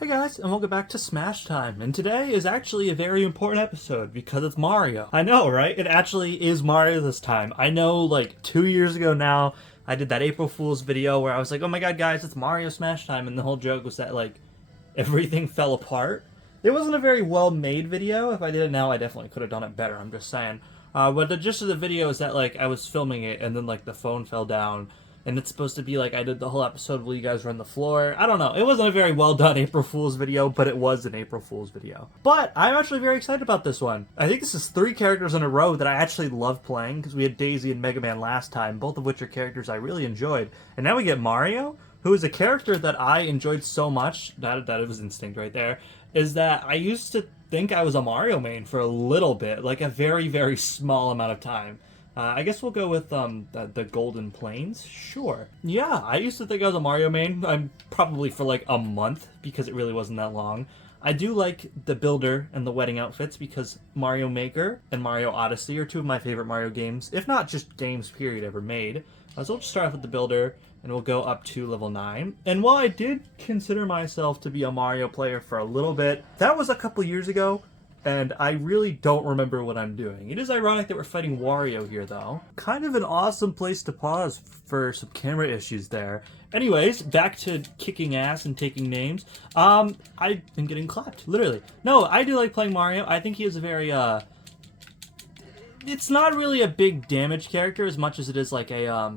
Hey guys, and welcome back to Smash Time. And today is actually a very important episode because it's Mario. I know, right? It actually is Mario this time. I know, like 2 years ago now, I did that April Fool's video where I was like, oh my god, guys, it's Mario Smash Time. And the whole joke was that, like, everything fell apart. It wasn't a very well made video. If I did it now, I definitely could have done it better. I'm just saying. But the gist of the video is that, like, I was filming it and then, like, the phone fell down and it's supposed to be like I did the whole episode while you guys were on the floor. I don't know. It wasn't a very well done April Fool's video, but it was an April Fool's video. But I'm actually very excited about this one. I think this is 3 characters in a row that I actually love playing because we had Daisy and Mega Man last time, both of which are characters I really enjoyed. And now we get Mario, who is a character that I enjoyed so much, that it was instinct right there, is that I used to think I was a Mario main for a little bit, like a very, very small amount of time. I guess we'll go with the Golden Plains. Sure. Yeah, I used to think I was a Mario main. I'm probably for like a month because it really wasn't that long. I do like the Builder and the wedding outfits because Mario Maker and Mario Odyssey are 2 of my favorite Mario games, if not just games period ever made. So we'll just start off with the Builder and we'll go up to level 9. And while I did consider myself to be a Mario player for a little bit, that was a couple years ago. And I really don't remember what I'm doing. It is ironic that we're fighting Wario here, though. Kind of an awesome place to pause for some camera issues there. Anyways, back to kicking ass and taking names. I've been getting clapped, literally. No, I do like playing Mario. I think he is a very, it's not really a big damage character as much as it is like a,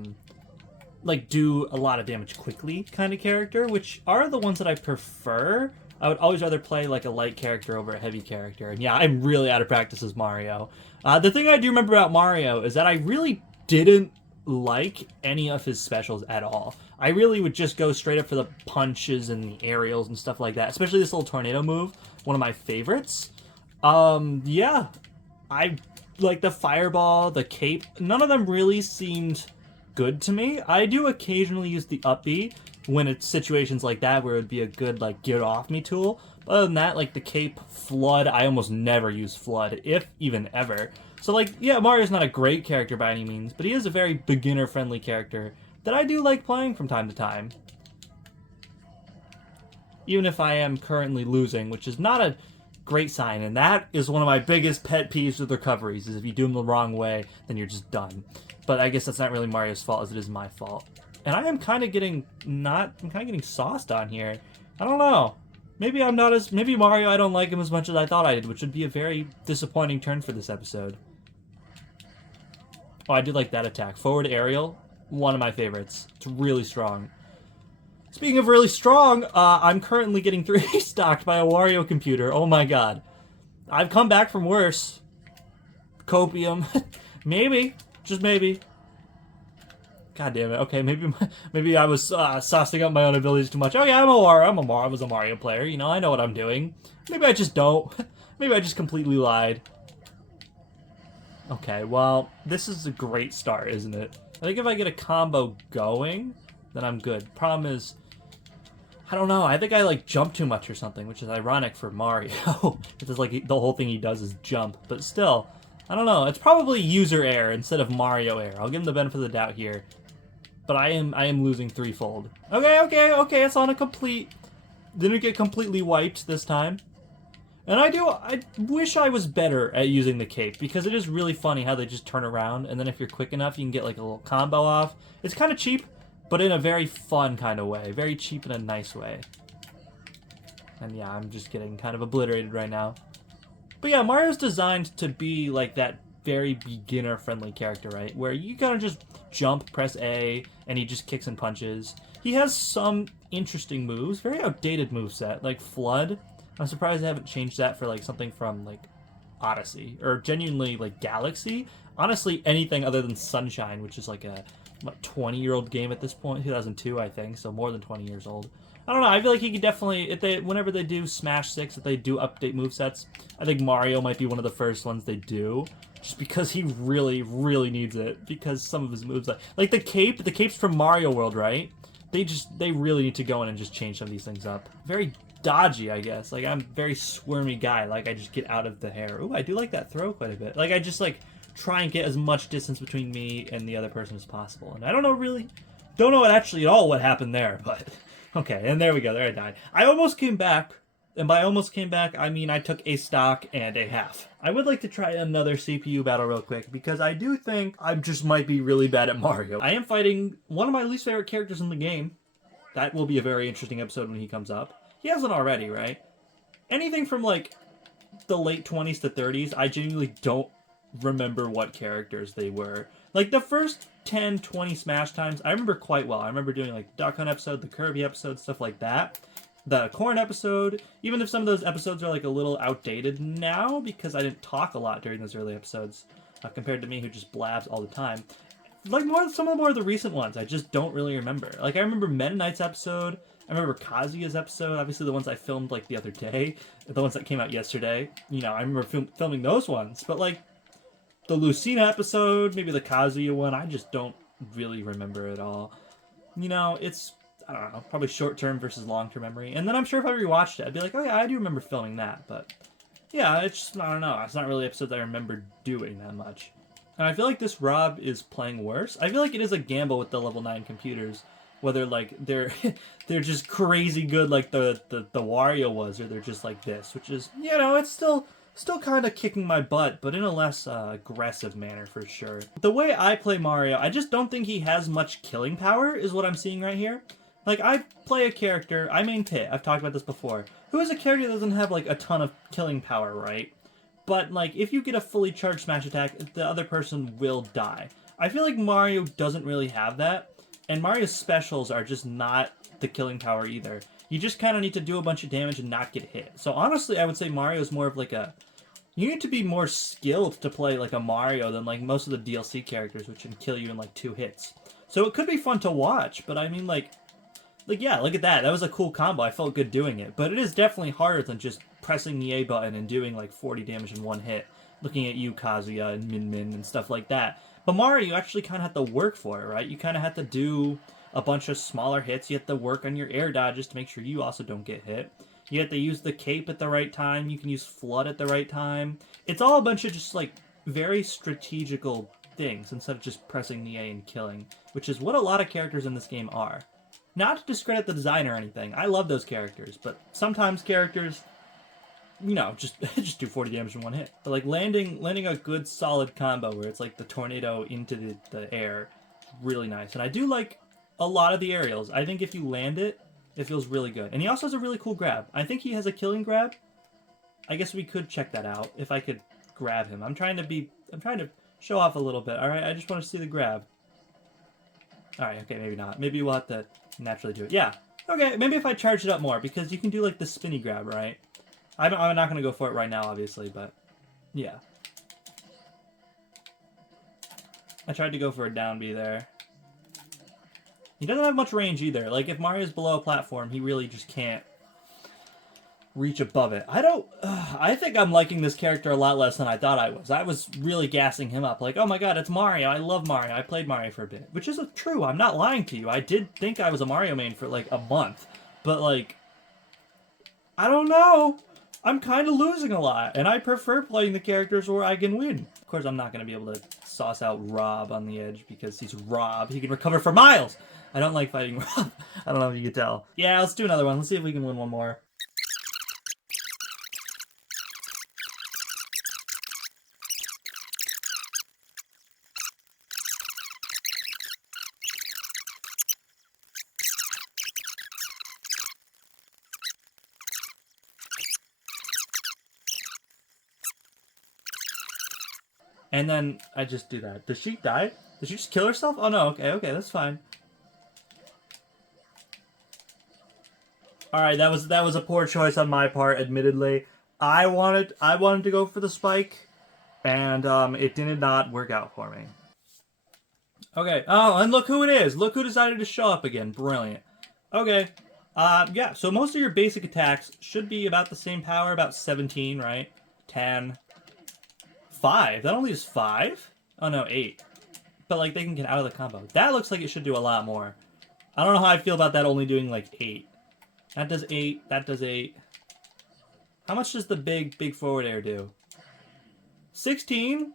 like do a lot of damage quickly kind of character, which are the ones that I prefer. I would always rather play like a light character over a heavy character. And yeah, I'm really out of practice as Mario. The thing I do remember about Mario is that I really didn't like any of his specials at all. I really would just go straight up for the punches and the aerials and stuff like that. Especially this little tornado move, one of my favorites. Yeah, I like the fireball, the cape. None of them really seemed good to me. I do occasionally use the up B when it's situations like that where it would be a good like get off me tool. But other than that, like the cape, flood, I almost never use flood, if even ever. So like, yeah, Mario's not a great character by any means, but he is a very beginner friendly character that I do like playing from time to time. Even if I am currently losing, which is not a great sign, and that is one of my biggest pet peeves with recoveries, is if you do them the wrong way, then you're just done. But I guess that's not really Mario's fault as it is my fault. And I am kind of getting I'm kind of getting sauced on here. I don't know. Maybe I'm not as, maybe Mario, I don't like him as much as I thought I did, which would be a very disappointing turn for this episode. Oh, I did like that attack. Forward aerial, one of my favorites. It's really strong. Speaking of really strong, I'm currently getting 3-stocked by a Wario computer. Oh my god. I've come back from worse. Copium. Maybe. Just maybe. God damn it. Okay, maybe I was saucing up my own abilities too much. Oh yeah, I was a Mario player. You know, I know what I'm doing. Maybe I just don't. Maybe I just completely lied. Okay, well, this is a great start, isn't it? I think if I get a combo going, then I'm good. Problem is, I don't know. I think I like jump too much or something, which is ironic for Mario. It's like the whole thing he does is jump, but still, I don't know. It's probably user error instead of Mario error. I'll give him the benefit of the doubt here. But I am losing threefold. Okay, it's on a complete... Didn't get completely wiped this time. And I wish I was better at using the cape, because it is really funny how they just turn around, and then if you're quick enough, you can get like a little combo off. It's kind of cheap, but in a very fun kind of way. Very cheap in a nice way. And yeah, I'm just getting kind of obliterated right now. But yeah, Mario's designed to be like that very beginner-friendly character, right? Where you kind of just jump, press A, and he just kicks and punches. He has some interesting moves, very outdated moveset, like Flood. I'm surprised they haven't changed that for like something from like Odyssey, or genuinely like Galaxy. Honestly, anything other than Sunshine, which is like a 20-year-old game at this point, 2002, I think, so more than 20 years old. I don't know, I feel like he could definitely, whenever they do Smash 6, if they do update movesets, I think Mario might be one of the first ones they do. Just because he really, really needs it. Because some of his moves, like the cape's from Mario World, right? They really need to go in and just change some of these things up. Very dodgy, I guess. Like, I'm a very squirmy guy. Like, I just get out of the hair. Ooh, I do like that throw quite a bit. Like, I just, like, try and get as much distance between me and the other person as possible. And I don't know actually at all what happened there, but Okay, and there we go. There I died. I almost came back. And by almost came back, I mean I took a stock and a half. I would like to try another CPU battle real quick because I do think I just might be really bad at Mario. I am fighting one of my least favorite characters in the game. That will be a very interesting episode when he comes up. He hasn't already, right? Anything from like the late 20s to 30s, I genuinely don't remember what characters they were. Like the first 10, 20 Smash times, I remember quite well. I remember doing like the Duck Hunt episode, the Kirby episode, stuff like that. The Corn episode, even if some of those episodes are like a little outdated now because I didn't talk a lot during those early episodes compared to me who just blabs all the time. Like some of the more of the recent ones, I just don't really remember. Like I remember Meta Knight's episode, I remember Kazuya's episode, obviously the ones I filmed like the other day, the ones that came out yesterday. You know, I remember filming those ones, but like the Lucina episode, maybe the Kazuya one, I just don't really remember at all. You know, it's, I don't know, probably short-term versus long-term memory. And then I'm sure if I rewatched it, I'd be like, oh yeah, I do remember filming that. But yeah, it's just, I don't know. It's not really episodes I remember doing that much. And I feel like this Rob is playing worse. I feel like it is a gamble with the level 9 computers. Whether like they're they're just crazy good like the Wario was, or they're just like this, which is, you know, it's still kind of kicking my butt, but in a less aggressive manner for sure. The way I play Mario, I just don't think he has much killing power, is what I'm seeing right here. Like, I play a character, I main Pit, I've talked about this before, who is a character that doesn't have, like, a ton of killing power, right? But, like, if you get a fully charged smash attack, the other person will die. I feel like Mario doesn't really have that, and Mario's specials are just not the killing power either. You just kind of need to do a bunch of damage and not get hit. So, honestly, I would say Mario's more of, like, a... You need to be more skilled to play, like, a Mario than, like, most of the DLC characters, which can kill you in, like, 2 hits. So it could be fun to watch, but I mean, like, yeah, look at that. That was a cool combo. I felt good doing it. But it is definitely harder than just pressing the A button and doing like 40 damage in one hit. Looking at you, Kazuya, and Min Min, and stuff like that. But Mario, you actually kind of have to work for it, right? You kind of have to do a bunch of smaller hits. You have to work on your air dodges to make sure you also don't get hit. You have to use the cape at the right time. You can use Flood at the right time. It's all a bunch of just like very strategical things instead of just pressing the A and killing, which is what a lot of characters in this game are. Not to discredit the design or anything. I love those characters, but sometimes characters, you know, just do 40 damage in one hit. But like landing a good solid combo where it's like the tornado into the air, really nice. And I do like a lot of the aerials. I think if you land it, it feels really good. And he also has a really cool grab. I think he has a killing grab. I guess we could check that out if I could grab him. I'm trying to show off a little bit. All right, I just want to see the grab. All right, okay, maybe not. Maybe we'll have to naturally do it. Yeah. Okay, maybe if I charge it up more, because you can do like the spinny grab, right? I'm not going to go for it right now, obviously, but yeah. I tried to go for a down B there. He doesn't have much range either. Like, if Mario's below a platform, he really just can't reach above it. I think I'm liking this character a lot less than I thought I was. I was really gassing him up. Like, oh my god, it's Mario. I love Mario. I played Mario for a bit. Which is true. I'm not lying to you. I did think I was a Mario main for, like, a month. But, like, I don't know. I'm kind of losing a lot. And I prefer playing the characters where I can win. Of course, I'm not going to be able to sauce out Rob on the edge because he's Rob. He can recover for miles. I don't like fighting Rob. I don't know if you can tell. Yeah, let's do another one. Let's see if we can win one more. And then I just do that. Does she die? Did she just kill herself? Oh no, okay, that's fine. Alright, that was a poor choice on my part, admittedly. I wanted to go for the spike, and it did not work out for me. Okay, oh, and look who it is! Look who decided to show up again. Brilliant. Okay. Yeah, so most of your basic attacks should be about the same power, about 17, right? 10. 5. That only is 5? Oh no, 8. But like they can get out of the combo. That looks like it should do a lot more. I don't know how I feel about that only doing like 8. That does 8. That does 8. How much does the big forward air do? 16?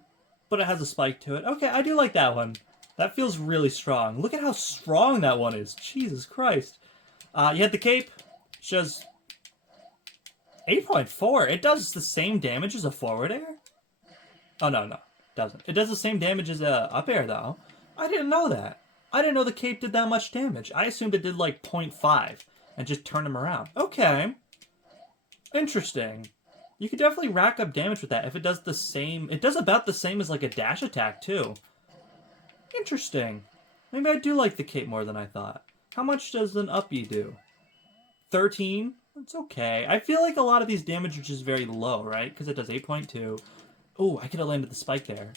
But it has a spike to it. Okay, I do like that one. That feels really strong. Look at how strong that one is. Jesus Christ. You had the cape. Shows 8.4. It does the same damage as a forward air? Oh, no, it doesn't. It does the same damage as a up air, though. I didn't know that. I didn't know the cape did that much damage. I assumed it did like 0.5 and just turned him around. Okay. Interesting. You could definitely rack up damage with that if it does the same. It does about the same as like a dash attack, too. Interesting. Maybe I do like the cape more than I thought. How much does an up-E do? 13? It's okay. I feel like a lot of these damage are just very low, right? Because it does 8.2. Oh, I could have landed the spike there.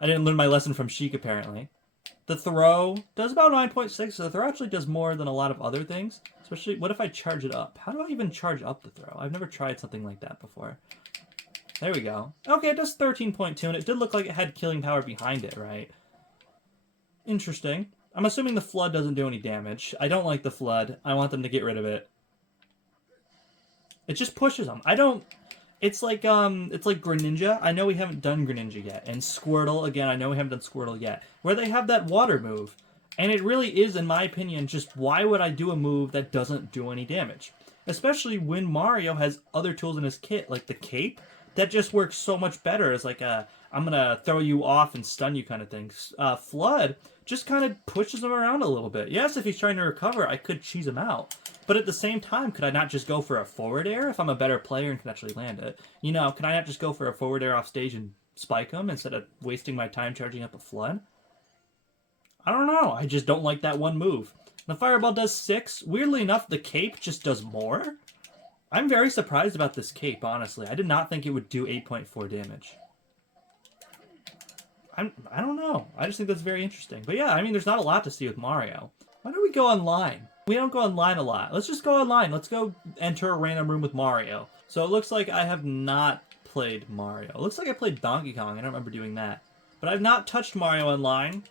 I didn't learn my lesson from Sheik, apparently. The throw does about 9.6, so the throw actually does more than a lot of other things. Especially, what if I charge it up? How do I even charge up the throw? I've never tried something like that before. There we go. Okay, it does 13.2, and it did look like it had killing power behind it, right? Interesting. I'm assuming the flood doesn't do any damage. I don't like the flood. I want them to get rid of it. It just pushes them. I don't... It's like Greninja. I know we haven't done Greninja yet. And Squirtle, again, I know we haven't done Squirtle yet. Where they have that water move. And it really is, in my opinion, just why would I do a move that doesn't do any damage? Especially when Mario has other tools in his kit, like the cape, that just works so much better as like a, I'm gonna throw you off and stun you kind of thing. Flood just kind of pushes him around a little bit. Yes, if he's trying to recover, I could cheese him out. But at the same time, could I not just go for a forward air if I'm a better player and can actually land it? You know, can I not just go for a forward air off stage and spike him instead of wasting my time charging up a flood? I don't know. I just don't like that one move. The fireball does 6. Weirdly enough, the cape just does more. I'm very surprised about this cape, honestly. I did not think it would do 8.4 damage. I don't know. I just think that's very interesting. But yeah, I mean, there's not a lot to see with Mario. Why don't we go online? We don't go online a lot. Let's just go online. Let's go enter a random room with Mario. So it looks like I have not played Mario. It looks like I played Donkey Kong. I don't remember doing that. But I've not touched Mario online.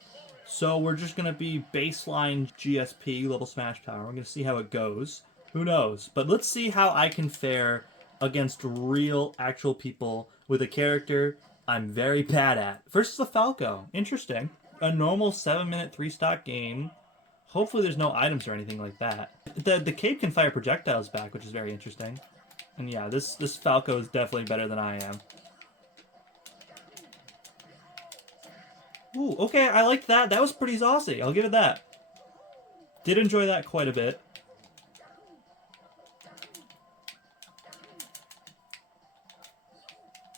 So we're just going to be baseline GSP, level Smash Tower. We're going to see how it goes. Who knows? But let's see how I can fare against real, actual people with a character I'm very bad at. Versus the Falco. Interesting. A normal 7-minute 3-stock game. Hopefully there's no items or anything like that. The cape can fire projectiles back, which is very interesting. And yeah, this Falco is definitely better than I am. Ooh, okay, I liked that. That was pretty saucy. I'll give it that. Did enjoy that quite a bit.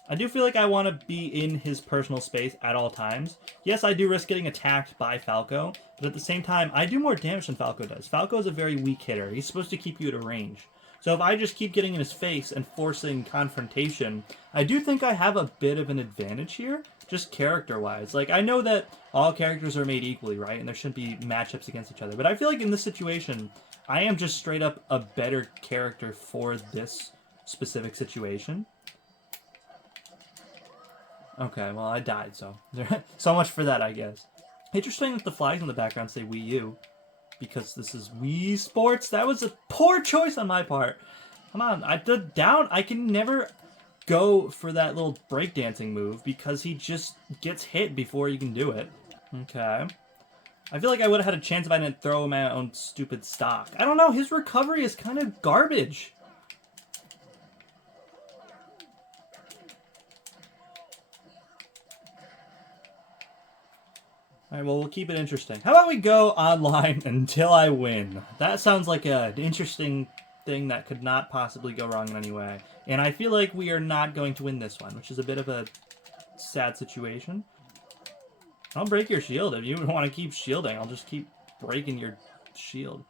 I do feel like I want to be in his personal space at all times. Yes, I do risk getting attacked by Falco, but at the same time, I do more damage than Falco does. Falco is a very weak hitter. He's supposed to keep you at a range. So if I just keep getting in his face and forcing confrontation, I do think I have a bit of an advantage here, just character-wise. Like, I know that all characters are made equally, right? And there shouldn't be matchups against each other. But I feel like in this situation, I am just straight up a better character for this specific situation. Okay, well, I died, so so much for that, I guess. Interesting that the flags in the background say Wii U, because this is Wii Sports. That was a poor choice on my part. Come on, I can never go for that little breakdancing move because he just gets hit before you can do it. Okay. I feel like I would have had a chance if I didn't throw my own stupid stock. I don't know, his recovery is kind of garbage. Alright, well, we'll keep it interesting. How about we go online until I win? That sounds like an interesting thing that could not possibly go wrong in any way. And I feel like we are not going to win this one, which is a bit of a sad situation. I'll break your shield. If you want to keep shielding, I'll just keep breaking your shield.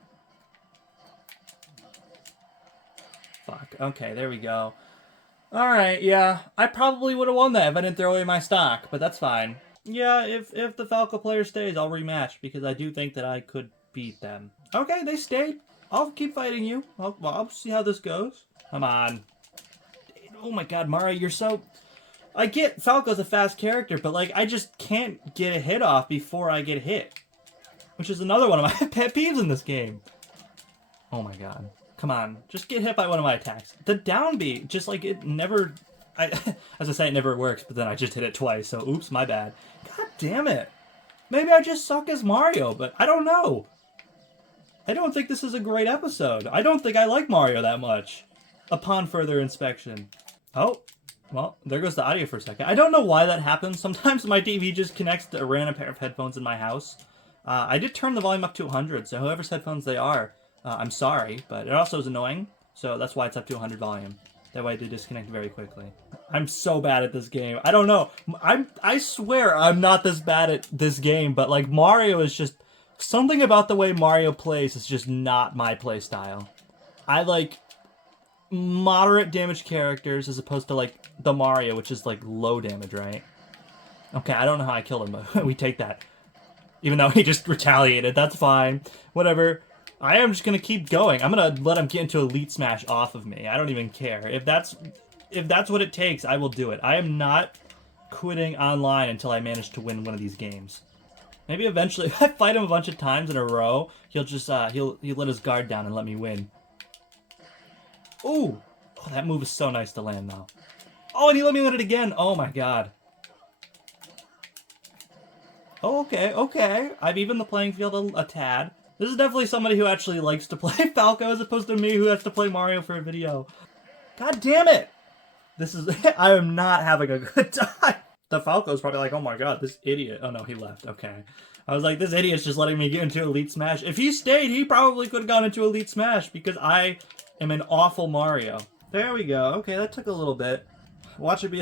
Fuck. Okay, there we go. Alright, yeah. I probably would have won that if I didn't throw away my stock, but that's fine. Yeah, if the Falco player stays, I'll rematch, because I do think that I could beat them. Okay, they stayed. I'll keep fighting you. I'll see how this goes. Come on. Oh my god, Mario, you're so... I get Falco's a fast character, but, like, I just can't get a hit off before I get hit. Which is another one of my pet peeves in this game. Oh my god. Come on. Just get hit by one of my attacks. The down B, just, like, it never... as I say, it never works, but then I just hit it twice, so oops, my bad. God damn it. Maybe I just suck as Mario, but I don't know. I don't think this is a great episode. I don't think I like Mario that much. Upon further inspection. Oh, well, there goes the audio for a second. I don't know why that happens. Sometimes my TV just connects to a random pair of headphones in my house. I did turn the volume up to 100, so whoever's headphones they are, I'm sorry, but it also is annoying, so that's why it's up to 100 volume. That way they disconnect very quickly. I'm so bad at this game. I don't know. I swear I'm not this bad at this game, but like Mario is just... Something about the way Mario plays is just not my play style. I like moderate damage characters as opposed to like the Mario, which is like low damage, right? Okay, I don't know how I killed him, but we take that. Even though he just retaliated, that's fine. Whatever. I am just gonna keep going. I'm gonna let him get into Elite Smash off of me. I don't even care. If that's what it takes, I will do it. I am not quitting online until I manage to win one of these games. Maybe eventually, if I fight him a bunch of times in a row, he'll just he'll let his guard down and let me win. Ooh! Oh, that move is so nice to land though. Oh, and he let me land it again. Oh my god. Oh, okay. I've evened the playing field a tad. This is definitely somebody who actually likes to play Falco as opposed to me who has to play Mario for a video. God damn it! This is... I am not having a good time. The Falco's probably like, oh my god, this idiot. Oh no, he left. Okay. I was like, this idiot's just letting me get into Elite Smash. If he stayed, he probably could have gone into Elite Smash because I am an awful Mario. There we go. Okay, that took a little bit. Watch it be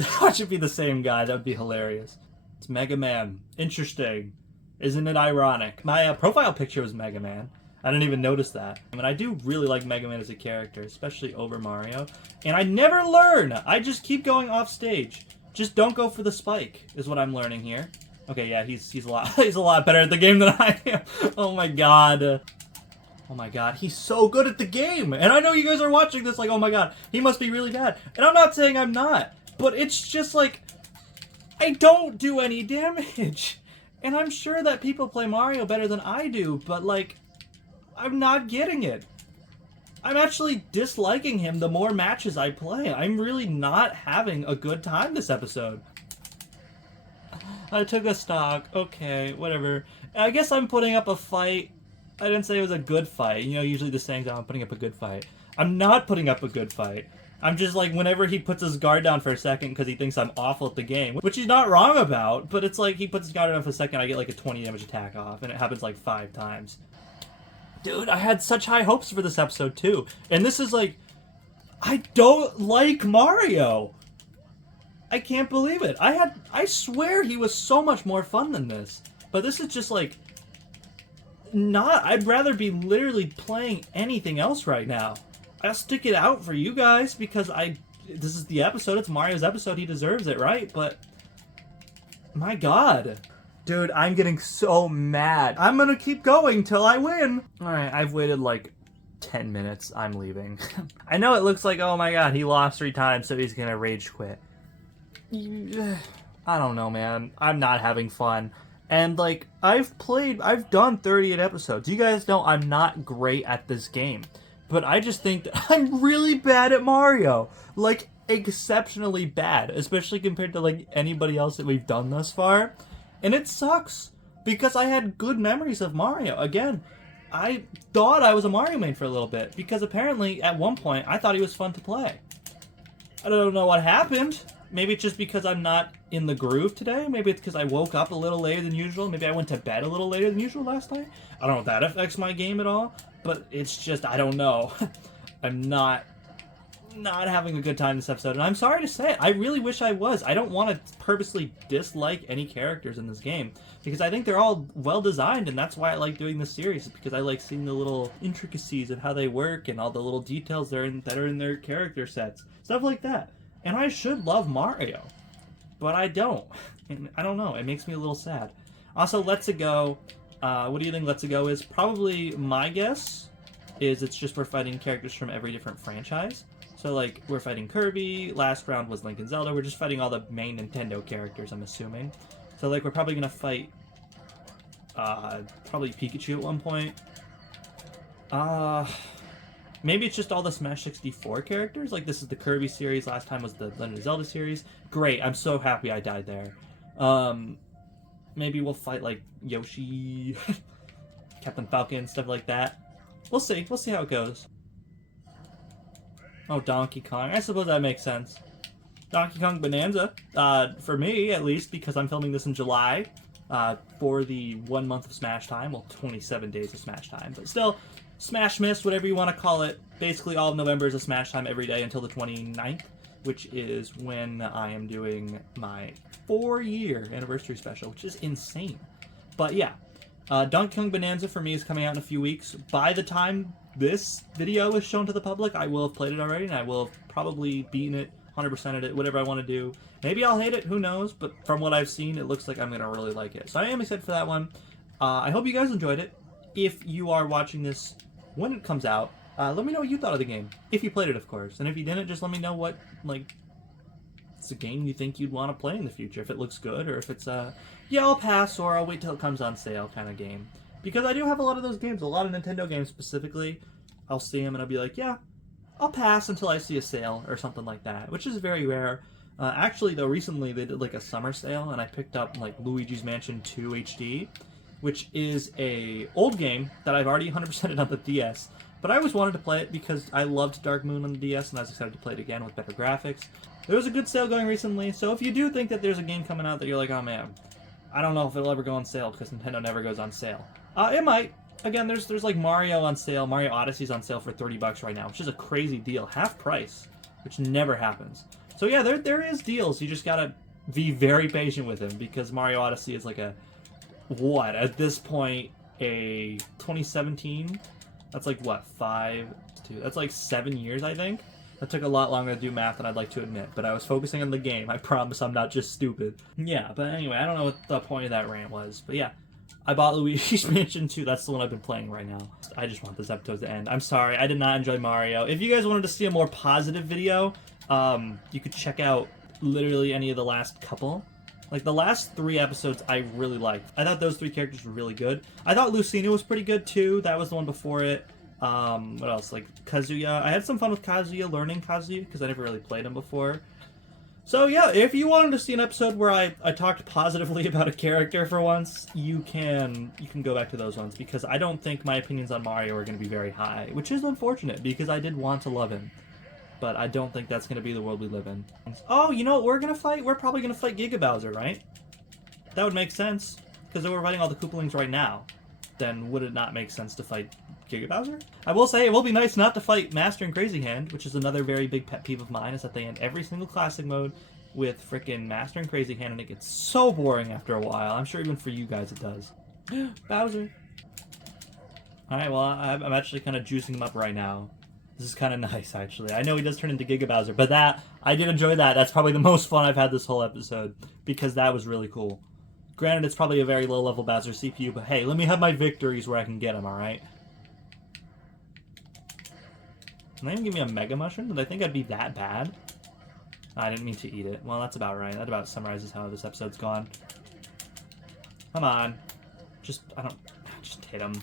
the same guy. That would be hilarious. It's Mega Man. Interesting. Isn't it ironic? My profile picture was Mega Man. I didn't even notice that. I mean, I do really like Mega Man as a character, especially over Mario. And I never learn! I just keep going off stage. Just don't go for the spike, is what I'm learning here. Okay, yeah, he's a lot better at the game than I am. Oh my god. Oh my god, he's so good at the game! And I know you guys are watching this like, oh my god, he must be really bad. And I'm not saying I'm not, but it's just like, I don't do any damage. And I'm sure that people play Mario better than I do, but like, I'm not getting it. I'm actually disliking him the more matches I play. I'm really not having a good time this episode. I took a stock. Okay, whatever. I guess I'm putting up a fight. I didn't say it was a good fight. You know, usually the saying's I'm putting up a good fight. I'm not putting up a good fight. I'm just like, whenever he puts his guard down for a second because he thinks I'm awful at the game, which he's not wrong about, but it's like he puts his guard down for a second, I get like a 20 damage attack off, and it happens like 5 times. Dude, I had such high hopes for this episode too. And this is like, I don't like Mario. I can't believe it. I swear he was so much more fun than this. But this is just like, I'd rather be literally playing anything else right now. I'll stick it out for you guys because this is the episode, it's Mario's episode, he deserves it, right? But, my god. Dude, I'm getting so mad. I'm gonna keep going till I win. Alright, I've waited like 10 minutes, I'm leaving. I know it looks like, oh my god, he lost 3 times, so he's gonna rage quit. I don't know, man. I'm not having fun. And like, I've done 38 episodes. You guys know I'm not great at this game. But I just think that I'm really bad at Mario. Like, exceptionally bad. Especially compared to, like, anybody else that we've done thus far. And it sucks. Because I had good memories of Mario. Again, I thought I was a Mario main for a little bit. Because apparently, at one point, I thought he was fun to play. I don't know what happened. Maybe it's just because I'm not in the groove today. Maybe it's because I woke up a little later than usual. Maybe I went to bed a little later than usual last night. I don't know if that affects my game at all. But it's just, I don't know. I'm not having a good time this episode. And I'm sorry to say it. I really wish I was. I don't want to purposely dislike any characters in this game. Because I think they're all well designed. And that's why I like doing this series. Because I like seeing the little intricacies of how they work. And all the little details that are in their character sets. Stuff like that. And I should love Mario. But I don't. And I don't know. It makes me a little sad. Also, Let's Go. What do you think Let's Go is? Probably my guess is it's just we're fighting characters from every different franchise. So, like, we're fighting Kirby. Last round was Link and Zelda. We're just fighting all the main Nintendo characters, I'm assuming. So, like, we're probably going to fight probably Pikachu at one point. Maybe it's just all the Smash 64 characters. Like, this is the Kirby series. Last time was the Legend of Zelda series. Great. I'm so happy I died there. Maybe we'll fight, like, Yoshi, Captain Falcon, stuff like that. We'll see. We'll see how it goes. Oh, Donkey Kong. I suppose that makes sense. Donkey Kong Bonanza, for me at least, because I'm filming this in July, for the 1 month of Smash Time, well, 27 days of Smash Time, but still, Smash Miss, whatever you want to call it, basically all of November is a Smash Time every day until the 29th, which is when I am doing my 4-year anniversary special, which is insane. But yeah, Donkey Kong Bonanza for me is coming out in a few weeks. By the time this video is shown to the public, I will have played it already, and I will have probably beaten it, 100%ed it, whatever I want to do. Maybe I'll hate it, who knows, but from what I've seen, it looks like I'm going to really like it. So I am excited for that one. I hope you guys enjoyed it. If you are watching this when it comes out, let me know what you thought of the game. If you played it, of course. And if you didn't, just let me know what, like, it's a game you think you'd want to play in the future. If it looks good, or if it's yeah, I'll pass, or I'll wait till it comes on sale kind of game. Because I do have a lot of those games, a lot of Nintendo games specifically. I'll see them and I'll be like, yeah, I'll pass until I see a sale or something like that, which is very rare. Actually, though, recently they did like a summer sale, and I picked up like Luigi's Mansion 2 HD, which is a old game that I've already 100%ed on the DS. But I always wanted to play it because I loved Dark Moon on the DS, and I was excited to play it again with better graphics. There was a good sale going recently, so if you do think that there's a game coming out that you're like, oh man, I don't know if it'll ever go on sale because Nintendo never goes on sale. It might. Again, there's like Mario on sale. Mario Odyssey's on sale for $30 right now, which is a crazy deal. Half price, which never happens. So yeah, there is deals. You just gotta be very patient with them because Mario Odyssey is like a, what, at this point, a 2017? That's like, what, that's like 7 years, I think? That took a lot longer to do math than I'd like to admit, but I was focusing on the game. I promise I'm not just stupid. Yeah, but anyway, I don't know what the point of that rant was, but yeah. I bought Luigi's Mansion 2. That's the one I've been playing right now. I just want this episode to end. I'm sorry. I did not enjoy Mario. If you guys wanted to see a more positive video, you could check out literally any of the last couple. Like, the last 3 episodes I really liked. I thought those 3 characters were really good. I thought Lucina was pretty good, too. That was the one before it. What else? Like, Kazuya. I had some fun with Kazuya, learning Kazuya, because I never really played him before. So yeah, if you wanted to see an episode where I talked positively about a character for once, you can go back to those ones, because I don't think my opinions on Mario are going to be very high, which is unfortunate, because I did want to love him. But I don't think that's going to be the world we live in. Oh, you know what we're going to fight? We're probably going to fight Giga Bowser, right? That would make sense, because if we're fighting all the Koopalings right now, then would it not make sense to fight Giga Bowser? I will say it will be nice not to fight Master and Crazy Hand, which is another very big pet peeve of mine, is that they end every single classic mode with frickin' Master and Crazy Hand, and it gets so boring after a while. I'm sure even for you guys it does. Bowser. Alright, well, I'm actually kind of juicing him up right now. This is kind of nice, actually. I know he does turn into Giga Bowser, but I did enjoy that. That's probably the most fun I've had this whole episode, because that was really cool. Granted, it's probably a very low-level Bowser CPU, but hey, let me have my victories where I can get them, alright? Can they even give me a Mega Mushroom? Did I think I'd be that bad? I didn't mean to eat it. Well, that's about right. That about summarizes how this episode's gone. Come on. Just hit him.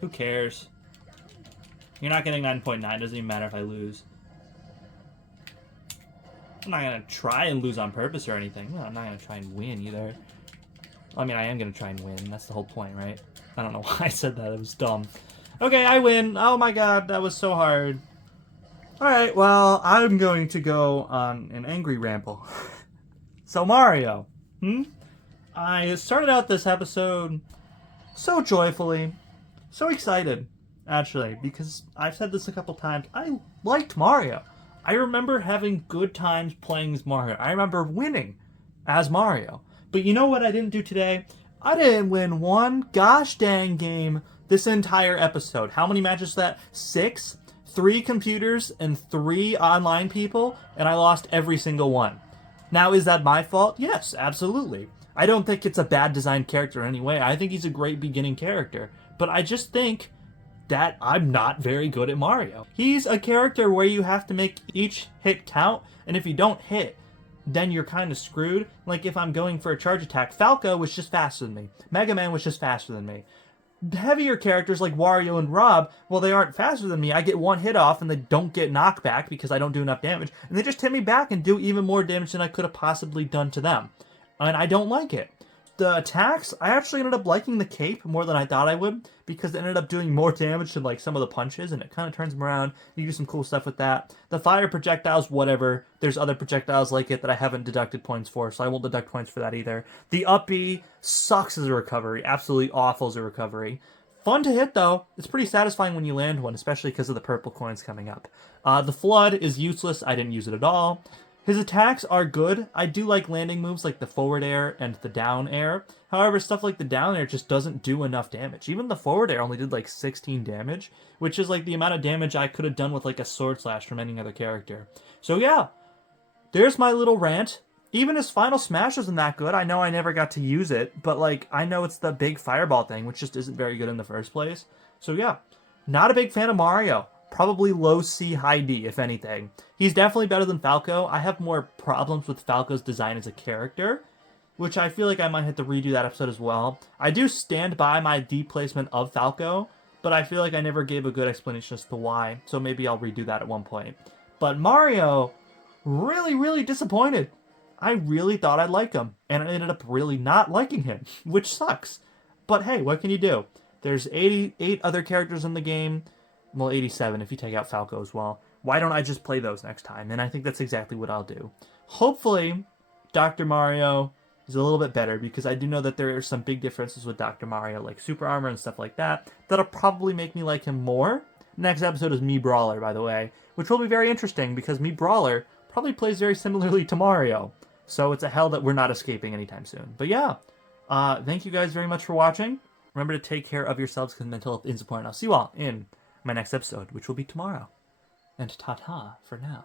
Who cares? You're not getting 9.9. Doesn't even matter if I lose. I'm not gonna try and lose on purpose or anything. No, I'm not gonna try and win either. I mean, I am gonna try and win. That's the whole point, right? I don't know why I said that. It was dumb. Okay, I win. Oh my god, that was so hard. Alright, well, I'm going to go on an angry ramble. So, Mario. I started out this episode so joyfully, so excited, actually, because I've said this a couple times. I liked Mario. I remember having good times playing as Mario. I remember winning as Mario. But you know what I didn't do today? I didn't win one gosh dang game this entire episode. How many matches is that? 6? 3 computers and 3 online people, and I lost every single one. Now, is that my fault? Yes, absolutely. I don't think it's a bad designed character in any way. I think he's a great beginning character. But I just think that I'm not very good at Mario. He's a character where you have to make each hit count, and if you don't hit, then you're kind of screwed. Like if I'm going for a charge attack, Falco was just faster than me. Mega Man was just faster than me. Heavier characters like Wario and Rob, well, they aren't faster than me. I get one hit off and they don't get knockback because I don't do enough damage. And they just hit me back and do even more damage than I could have possibly done to them. And I don't like it. The attacks, I actually ended up liking the cape more than I thought I would, because it ended up doing more damage than like some of the punches, and it kind of turns them around. You do some cool stuff with that. The fire projectiles, whatever. There's other projectiles like it that I haven't deducted points for, so I won't deduct points for that either. The up B sucks as a recovery, absolutely awful as a recovery. Fun to hit though. It's pretty satisfying when you land one, especially because of the purple coins coming up. The flood is useless. I didn't use it at all. His attacks are good. I do like landing moves like the forward air and the down air. However, stuff like the down air just doesn't do enough damage. Even the forward air only did like 16 damage, which is like the amount of damage I could have done with like a sword slash from any other character. So yeah, there's my little rant. Even his final smash isn't that good. I know I never got to use it, but like I know it's the big fireball thing, which just isn't very good in the first place. So yeah, not a big fan of Mario. Probably low C, high D, if anything. He's definitely better than Falco. I have more problems with Falco's design as a character, which I feel like I might have to redo that episode as well. I do stand by my D placement of Falco, but I feel like I never gave a good explanation as to why, so maybe I'll redo that at one point. But Mario, really, really disappointed. I really thought I'd like him, and I ended up really not liking him, which sucks. But hey, what can you do? There's 88 other characters in the game. Well, 87 if you take out Falco as well. Why don't I just play those next time? And I think that's exactly what I'll do. Hopefully, Dr. Mario is a little bit better, because I do know that there are some big differences with Dr. Mario, like Super Armor and stuff like that, that'll probably make me like him more. Next episode is Mii Brawler, by the way, which will be very interesting, because Mii Brawler probably plays very similarly to Mario. So it's a hell that we're not escaping anytime soon. But yeah, thank you guys very much for watching. Remember to take care of yourselves, because mental health is important. I'll see you all in my next episode, which will be tomorrow. And ta-ta for now.